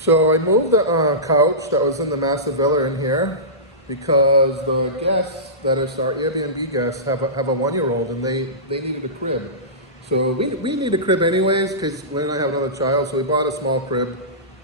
So I moved the couch that was in the master villa in here because the guests that is our Airbnb guests have a 1-year-old and they needed a crib. So we need a crib anyways because Lynn and I have another child, so we bought a small crib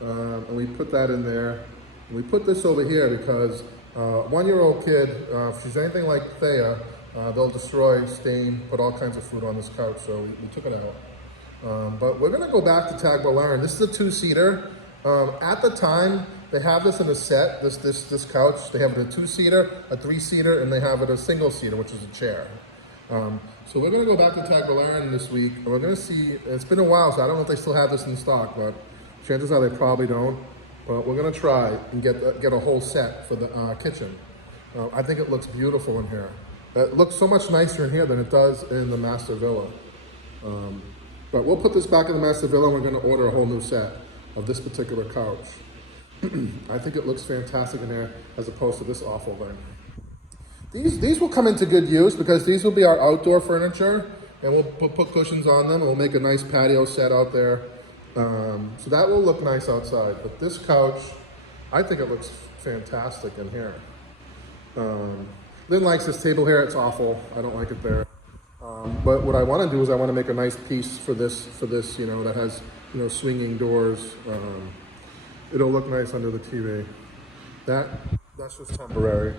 and we put that in there. And we put this over here because 1-year-old kid, if she's anything like Thea, they'll destroy, stain, put all kinds of food on this couch, so we took it out. But we're gonna go back to Tagbilaran. This is a 2-seater. At the time, they have this in a set, this couch. They have it a 2-seater, a 3-seater, and they have it a single-seater, which is a chair. So we're gonna go back to Tagbilaran this week, and we're gonna see, it's been a while, so I don't know if they still have this in stock, but chances are they probably don't. But we're gonna try and get a whole set for the kitchen. I think it looks beautiful in here. It looks so much nicer in here than it does in the master villa. But we'll put this back in the master villa and we're gonna order a whole new set of this particular couch. I think it looks fantastic in there as opposed to this awful thing. These will come into good use because these will be our outdoor furniture and we'll put cushions on them and we'll make a nice patio set out there. So that will look nice outside. But this couch, I think it looks fantastic in here. Lynn likes this table here, it's awful. I don't like it there. But what I want to do is I want to make a nice piece for this, you know, that has, you know, swinging doors. It'll look nice under the TV. That's just temporary.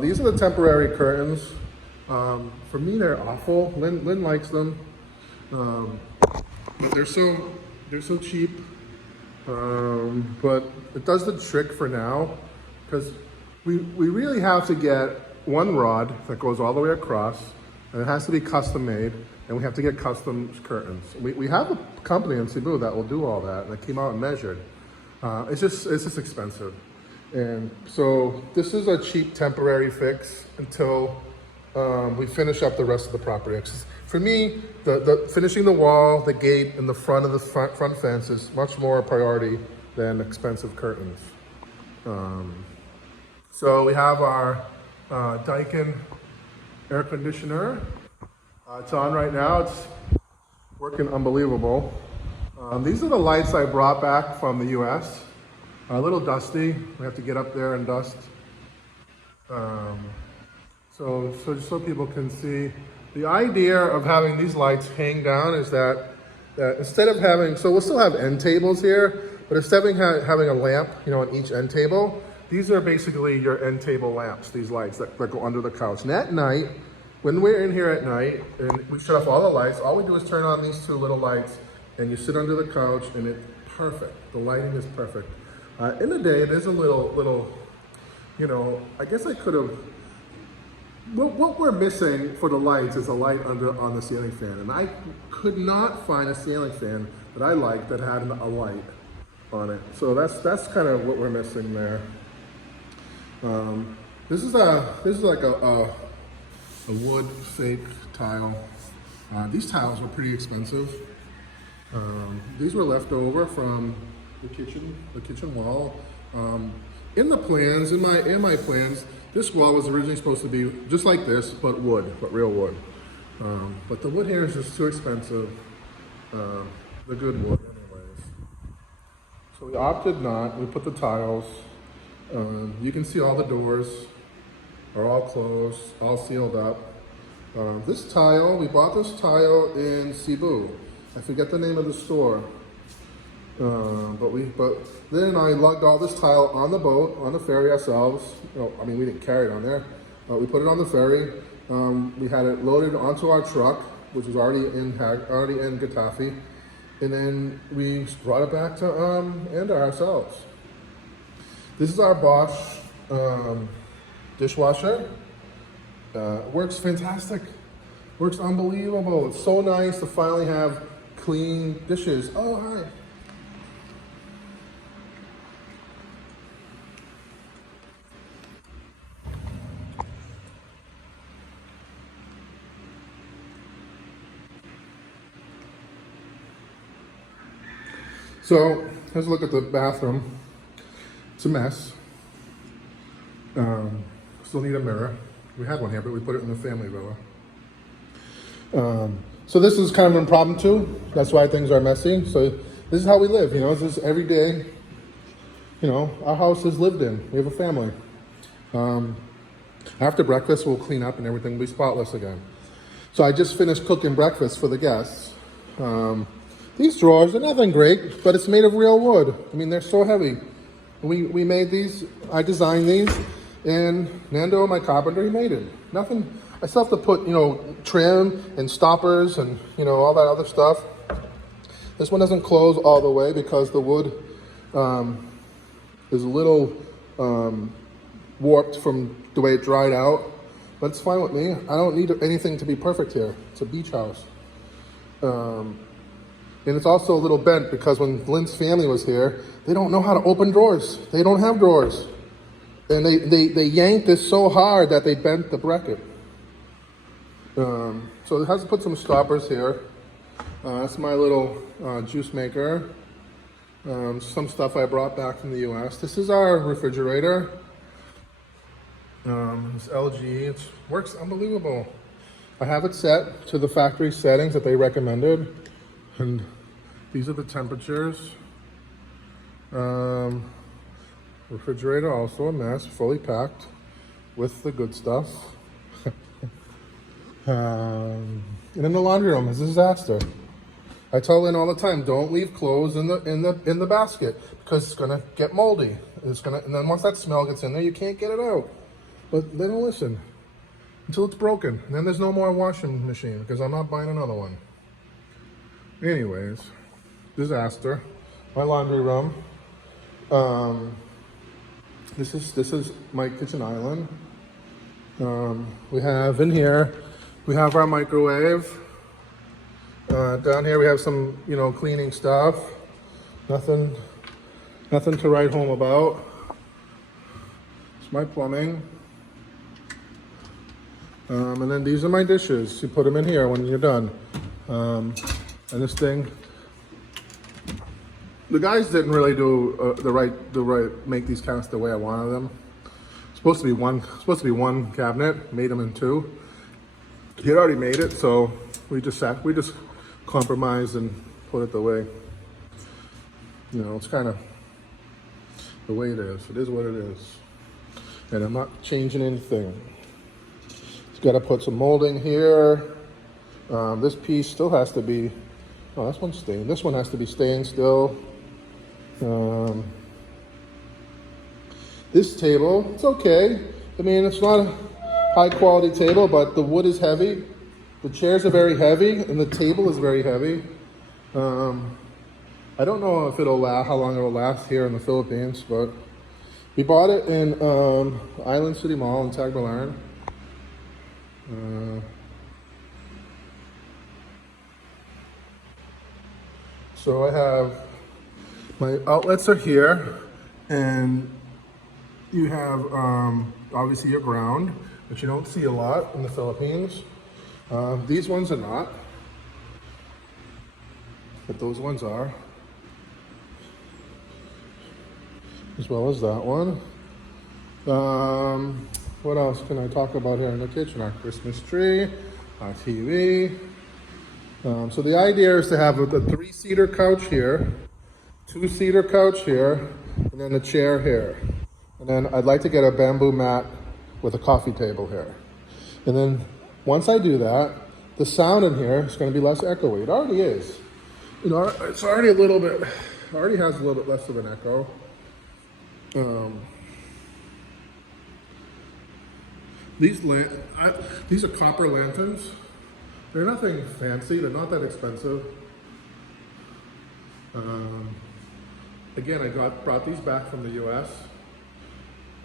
These are the temporary curtains. For me, they're awful. Lynn likes them. But they're so cheap. But it does the trick for now because we really have to get one rod that goes all the way across and it has to be custom made and we have to get custom curtains. We have a company in Cebu that will do all that and they came out and measured. It's just expensive. And so this is a cheap temporary fix until we finish up the rest of the property. For me, the finishing the wall, the gate, and the front of the front fence is much more a priority than expensive curtains. So we have our Daikin air conditioner. It's on right now. It's working unbelievable. These are the lights I brought back from the US. A little dusty. We have to get up there and dust. So just so people can see. The idea of having these lights hang down is that instead of having, so we'll still have end tables here, but instead of having a lamp, you know, on each end table, these are basically your end table lamps, these lights that go under the couch. And at night, when we're in here at night and we shut off all the lights, all we do is turn on these 2 little lights and you sit under the couch and it's perfect. The lighting is perfect. In the day, it is a little, you know, I guess I could have, what we're missing for the lights is a light on the ceiling fan. And I could not find a ceiling fan that I liked that had a light on it. So that's kind of what we're missing there. This is like a wood fake tile. These tiles were pretty expensive. These were left over from the kitchen wall. In the plans, in my plans, this wall was originally supposed to be just like this, but real wood. But the wood here is just too expensive. The good wood, anyways. So we opted not. We put the tiles. You can see all the doors are all closed, all sealed up. This tile, we bought this tile in Cebu. I forget the name of the store. But Lynn and I lugged all this tile on the boat, on the ferry ourselves. No, I mean, we didn't carry it on there. We put it on the ferry. We had it loaded onto our truck, which was already in Getafe. And then we brought it back to Andar ourselves. This is our Bosch dishwasher. Works fantastic. Works unbelievable. It's so nice to finally have clean dishes. Oh, hi. So let's look at the bathroom. It's a mess. Still need a mirror. We had one here, but we put it in the family villa. So this is kind of impromptu. That's why things are messy. So this is how we live, you know, this is every day, you know, our house is lived in. We have a family. After breakfast, we'll clean up and everything will be spotless again. So I just finished cooking breakfast for the guests. These drawers are nothing great, but it's made of real wood. I mean, they're so heavy. We made these, I designed these, and Nando, my carpenter, he made it. Nothing, I still have to put, you know, trim and stoppers and, you know, all that other stuff. This one doesn't close all the way because the wood is a little warped from the way it dried out, but it's fine with me. I don't need anything to be perfect here. It's a beach house. And it's also a little bent because when Lynn's family was here, they don't know how to open drawers. They don't have drawers. And they yanked this so hard that they bent the bracket. So it has to put some stoppers here. That's my little juice maker. Some stuff I brought back from the US. This is our refrigerator. It's LG, it works unbelievable. I have it set to the factory settings that they recommended. And these are the temperatures. Refrigerator also a mess, fully packed with the good stuff. And in the laundry room is a disaster. I tell Lynn all the time, don't leave clothes in the basket because it's gonna get moldy. And then once that smell gets in there, you can't get it out. But they don't listen until it's broken. And then there's no more washing machine because I'm not buying another one. Anyways, disaster. My laundry room. This is my kitchen island. We have in here, we have our microwave. Down here we have some, you know, cleaning stuff. Nothing to write home about. It's my plumbing. And then these are my dishes. You put them in here when you're done. And this thing, the guys didn't really do make these cabinets the way I wanted them. It's supposed to be one cabinet, made them in two. He had already made it, so we just compromised and put it the way, you know, it's kind of the way it is. It is what it is. And I'm not changing anything. It's got to put some molding here. This piece still has to be, oh, this one's staying. This one has to be staying still. This table, it's okay. I mean, it's not a high quality table, but the wood is heavy. The chairs are very heavy, and the table is very heavy. I don't know if it'll last, how long it'll last here in the Philippines, but we bought it in Island City Mall in Tagbilaran. So I have, my outlets are here, and you have obviously your ground, which you don't see a lot in the Philippines. These ones are not, but those ones are, as well as that one. What else can I talk about here in the kitchen? Our Christmas tree, our TV. So the idea is to have a 3-seater couch here, 2-seater couch here, and then a chair here. And then I'd like to get a bamboo mat with a coffee table here. And then once I do that, the sound in here is going to be less echoey. It already is. You know, it's already a little bit, already has a little bit less of an echo. These are copper lanterns. They're nothing fancy. They're not that expensive. Again, I brought these back from the US.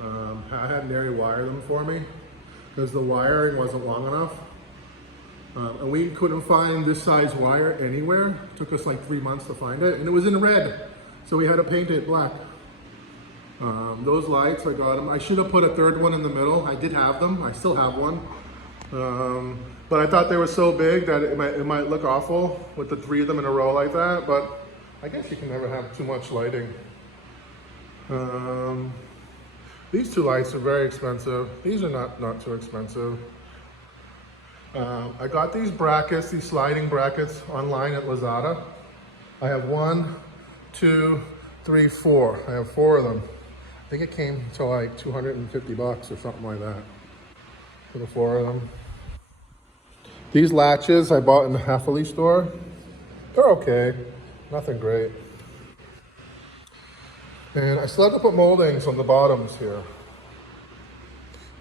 I had Mary wire them for me because the wiring wasn't long enough. And we couldn't find this size wire anywhere. It took us like 3 months to find it, and it was in red. So we had to paint it black. Those lights, I got them. I should have put a third one in the middle. I did have them. I still have one. But I thought they were so big that it might look awful with the 3 of them in a row like that. But I guess you can never have too much lighting. These 2 lights are very expensive. These are not too expensive. I got these brackets, these sliding brackets online at Lazada. I have 1 2, 3, 4. I have 4 of them. I think it came to like 250 bucks or something like that for the 4 of them. These latches I bought in the Halfley store. They're okay, nothing great. And I still have to put moldings on the bottoms here.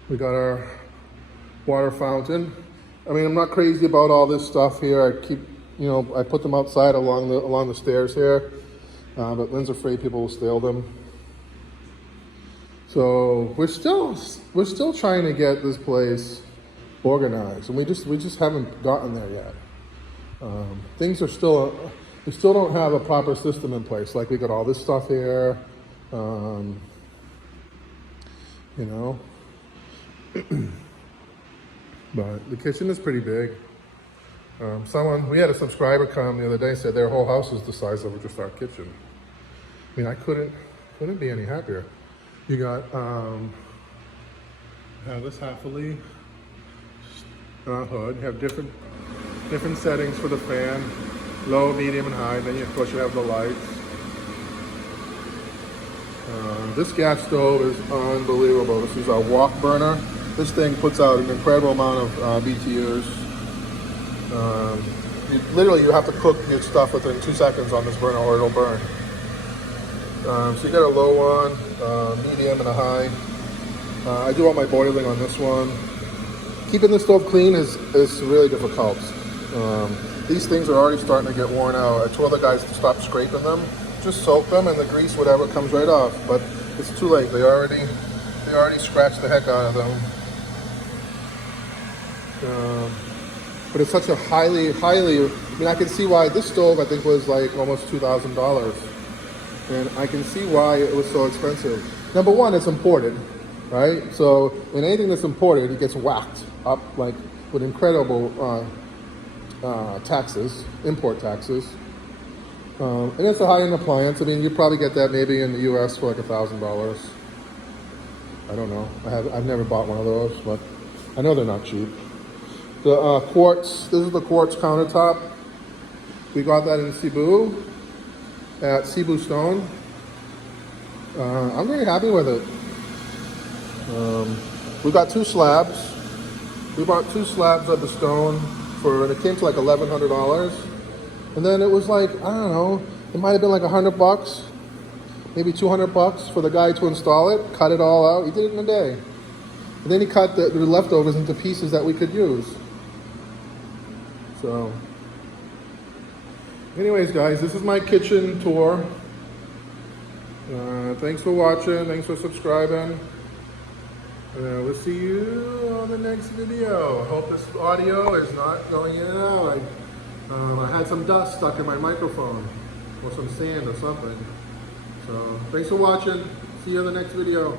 We got our water fountain. I mean, I'm not crazy about all this stuff here. I keep, you know, I put them outside along the stairs here, but Lynn's afraid people will steal them. So we're still trying to get this place organized, and we just haven't gotten there yet. Things are still, we still don't have a proper system in place. Like we got all this stuff here, you know. But the kitchen is pretty big. We had a subscriber come the other day and said their whole house is the size of just our kitchen. I mean, I couldn't be any happier. You got this Halfley hood. You have different settings for the fan, low, medium, and high. Then of course you have the lights. This gas stove is unbelievable. This is our Wok Burner. This thing puts out an incredible amount of BTUs. You have to cook your stuff within 2 seconds on this burner or it'll burn. So you got a low one, medium, and a high. I do all my boiling on this one. Keeping the stove clean is really difficult. These things are already starting to get worn out. I told the guys to stop scraping them. Just soak them and the grease, whatever, comes right off. But it's too late. They already scratched the heck out of them. But it's such a highly, I mean, I can see why this stove, I think, was like almost $2,000. And I can see why it was so expensive. Number one, it's imported, right? So in anything that's imported, it gets whacked up like with incredible taxes, import taxes. And it's a high-end appliance. I mean, you probably get that maybe in the US for like $1,000. I don't know. I've never bought one of those, but I know they're not cheap. The quartz, this is the quartz countertop. We got that in Cebu, at Cebu Stone. I'm very happy with it. We got 2 slabs. We bought 2 slabs of the stone and it came to like $1,100. And then it was like, I don't know, it might have been like $100, maybe $200 for the guy to install it, cut it all out. He did it in a day. And then he cut the leftovers into pieces that we could use. So, anyways, guys, this is my kitchen tour. Thanks for watching. Thanks for subscribing. We'll see you on the next video. I hope this audio is not going in and out. I had some dust stuck in my microphone, or some sand or something. So, thanks for watching. See you in the next video.